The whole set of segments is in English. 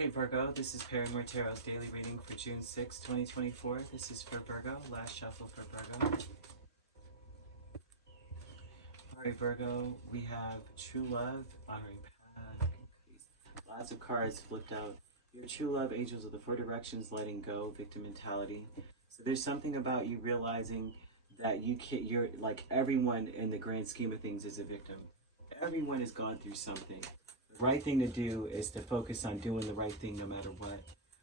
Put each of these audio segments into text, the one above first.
Hey Virgo, this is Perrymore Tarot's daily reading for June 6, 2024. This is for Virgo, last shuffle for Virgo. Alright Virgo, we have true love, honoring path, lots of cards flipped out. Your true love, angels of the four directions, letting go, victim mentality. So there's something about you realizing that you're like everyone in the grand scheme of things is a victim. Everyone has gone through something. The right thing to do is to focus on doing the right thing no matter what,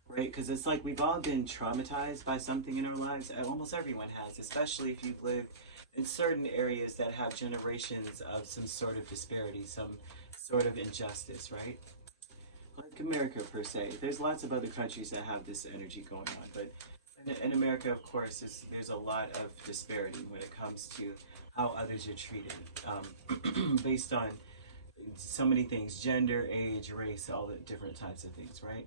right? Because it's like we've all been traumatized by something in our lives. Almost everyone has, especially if you've lived in certain areas that have generations of some sort of disparity, some sort of injustice, right? Like America per se. There's lots of other countries that have this energy going on, but in America, of course, there's a lot of disparity when it comes to how others are treated, based on so many things: gender, age, race, all the different types of things, right?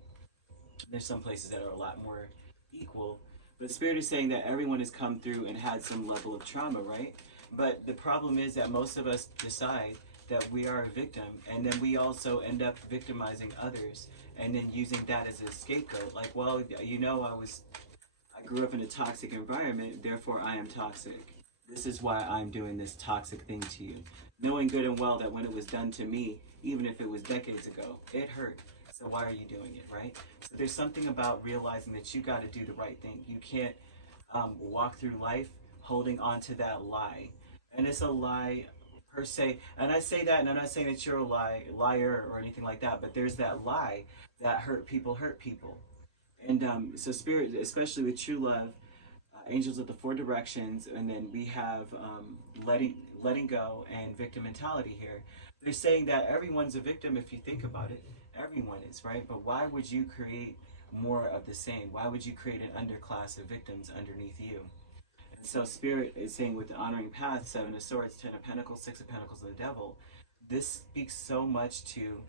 There's some places that are a lot more equal, but Spirit is saying that everyone has come through and had some level of trauma, right? But the problem is that most of us decide that we are a victim, and then we also end up victimizing others and then using that as a scapegoat. Like, well, I grew up in a toxic environment, therefore I am toxic. This is why I'm doing this toxic thing to you. Knowing good and well that when it was done to me, even if it was decades ago, it hurt. So why are you doing it, right? So there's something about realizing that you got to do the right thing. You can't walk through life holding on to that lie. And it's a lie per se. And I say that, and I'm not saying that you're a liar or anything like that, but there's that lie that hurt people. And so Spirit, especially with true love, angels of the four directions, and then we have letting go and victim mentality here. They're saying that everyone's a victim if you think about it. Everyone is, right? But why would you create more of the same? Why would you create an underclass of victims underneath you? And so Spirit is saying with the honoring path, Seven of Swords, Ten of Pentacles, Six of Pentacles, and the Devil, this speaks so much to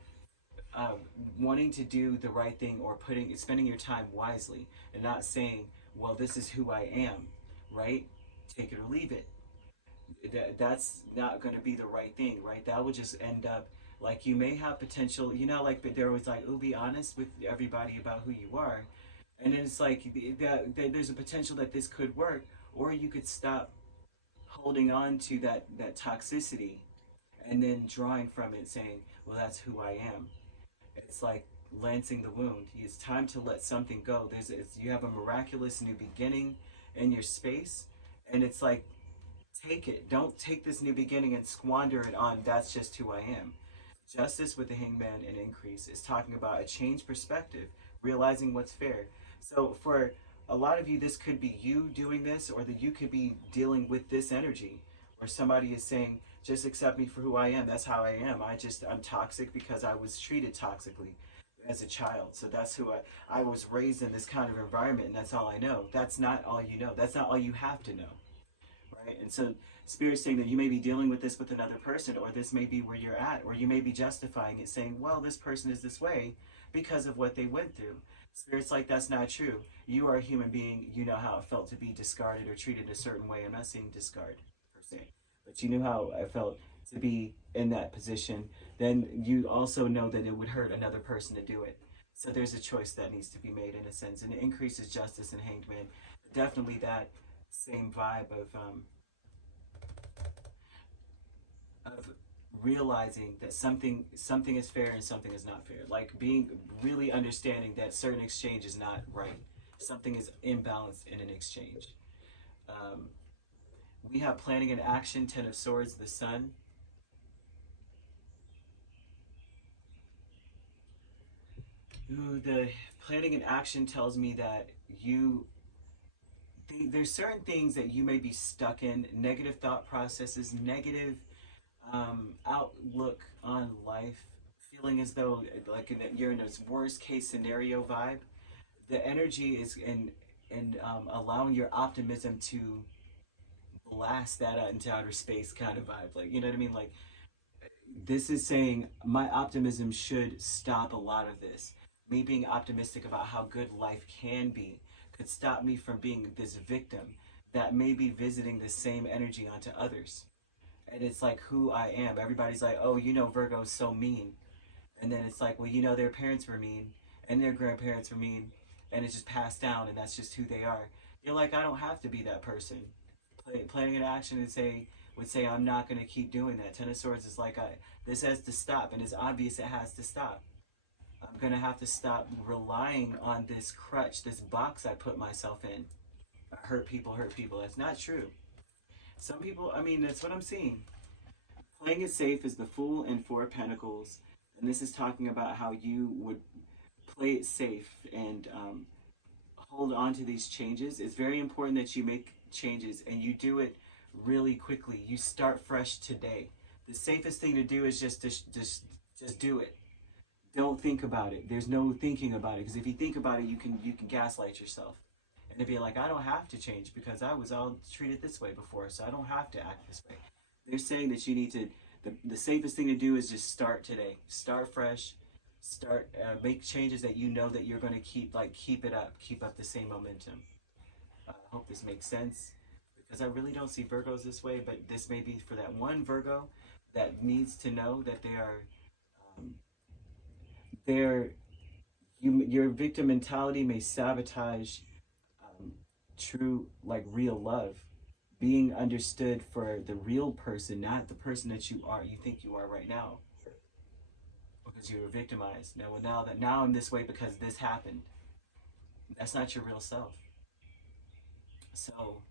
wanting to do the right thing, or spending your time wisely, and not saying, well, this is who I am, right? Take it or leave it. That's not going to be the right thing, right? That will just end up like you may have potential, like, but they're always like, oh, be honest with everybody about who you are. And then it's like, there's a potential that this could work, or you could stop holding on to that toxicity and then drawing from it, saying, well, that's who I am. It's like lancing the wound. It's time to let something go. You have a miraculous new beginning in your space, and it's like, take it. Don't take this new beginning and squander it on, that's just who I am. Justice with the Hangman and Increase is talking about a changed perspective, realizing what's fair. So for a lot of you, this could be you doing this, or that you could be dealing with this energy, where somebody is saying, just accept me for who I am. That's how I am. I'm toxic because I was treated toxically as a child. So that's who I was raised in this kind of environment, and that's all I know. That's not all you know. That's not all you have to know. Right? And so Spirit's saying that you may be dealing with this with another person, or this may be where you're at, or you may be justifying it, saying, well, this person is this way because of what they went through. Spirit's like, that's not true. You are a human being. You know how it felt to be discarded or treated a certain way. I'm not saying discard per se, but you knew how I felt to be in that position. Then you also know that it would hurt another person to do it. So there's a choice that needs to be made, in a sense, and it increases justice and Hanged Man. Definitely that same vibe of realizing that something is fair and something is not fair. Like being really understanding that certain exchange is not right. Something is imbalanced in an exchange. We have planning and action, Ten of Swords, the Sun. Ooh, the planning and action tells me that there's certain things that you may be stuck in, negative thought processes, negative outlook on life, feeling as though like you're in a worst case scenario vibe. The energy is in allowing your optimism to blast that out into outer space kind of vibe. Like, you know what I mean? Like, this is saying my optimism should stop a lot of this. Me being optimistic about how good life can be could stop me from being this victim that may be visiting the same energy onto others. And it's like who I am. Everybody's like, oh, Virgo's so mean. And then it's like, well, their parents were mean. and their grandparents were mean, and it's just passed down, and that's just who they are. You're like, I don't have to be that person. Playing an action and would say, I'm not going to keep doing that. Ten of Swords is like, this has to stop, and it's obvious it has to stop. I'm going to have to stop relying on this crutch, this box I put myself in. Hurt people, hurt people. That's not true. Some people, I mean, that's what I'm seeing. Playing it safe is the Fool and Four of Pentacles, and this is talking about how you would play it safe and hold on to these changes. It's very important that you make changes and you do it really quickly. You start fresh today. The safest thing to do is just do it. Don't think about it. There's no thinking about it, because if you think about it, you can gaslight yourself and to be like, I don't have to change because I was all treated this way before, so I don't have to act this way. They're saying that you need to. The safest thing to do is just start today. Start fresh. Start make changes that you know that you're going to keep it up. Keep up the same momentum. I hope this makes sense, because I really don't see Virgos this way, but this may be for that one Virgo that needs to know that your victim mentality may sabotage true, real love, being understood for the real person, not the person that you think you are right now, because you were victimized. Now I'm this way because this happened. That's not your real self. So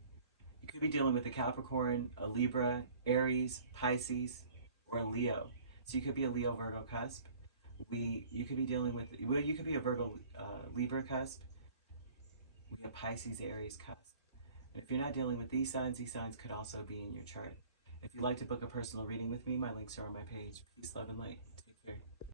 you could be dealing with a Capricorn, a Libra, Aries, Pisces, or a Leo. So you could be a Leo Virgo cusp. You could be dealing with, you could be a Virgo Libra cusp. We have Pisces, Aries cusp. And if you're not dealing with these signs could also be in your chart. If you'd like to book a personal reading with me, my links are on my page. Peace, love, and light.